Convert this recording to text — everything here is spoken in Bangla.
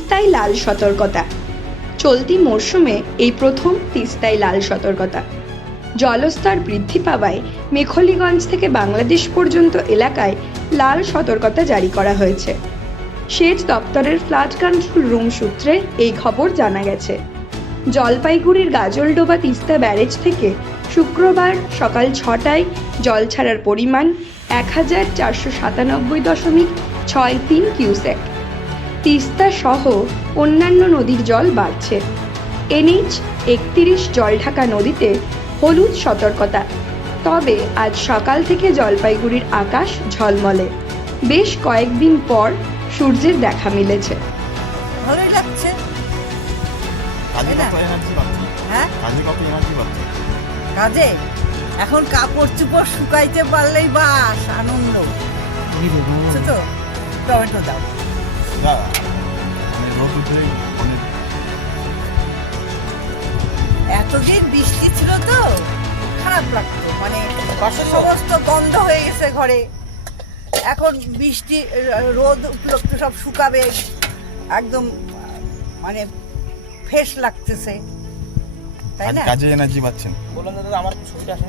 তিস্তায় লাল সতর্কতা। চলতি মরশুমে এই প্রথম তিস্তায় লাল সতর্কতা। জলস্তর বৃদ্ধি পাওয়ায় মেখলিগঞ্জ থেকে বাংলাদেশ পর্যন্ত এলাকায় লাল সতর্কতা জারি করা হয়েছে। সেচ দপ্তরের ফ্লাড কন্ট্রোল রুম সূত্রে এই খবর জানা গেছে। জলপাইগুড়ির গাজলডোবা তিস্তা ব্যারেজ থেকে শুক্রবার সকাল ছটায় জল ছাড়ার পরিমাণ এক হাজার চারশো সাতানব্বই দশমিক ছয় তিন কিউসেক। তিস্তা সহ অন্যান্য নদীর জল বাড়ছে। এনএইচ একত্রিশ জলঢাকা নদীতে হলুদ সতর্কতা। তবে আজ সকাল থেকে জলপাইগুড়ির আকাশ ঝলমলে। বেশ কয়েকদিন পর সূর্যের দেখা মিলেছে। ভালোই লাগছে। হ্যাঁ? কাজে এখন কাপড় চুপড় শুকাইতে পারলেই বাস আনন্দ। তো? টমেটো দাও। না, মানে রোদ উঠলেই অনেক এতদিন বৃষ্টি ছিল তো খারাপ লাগতো। মানে সমস্ত বন্ধ হয়ে গেছে ঘরে। এখন বৃষ্টি রোদ উঠল সব শুকাবে একদম মানে ফ্রেশ লাগতেছে। তাই না? কাজে এনার্জি পাচ্ছেন। বললাম দাদা আমার ছবিটা আসেনি।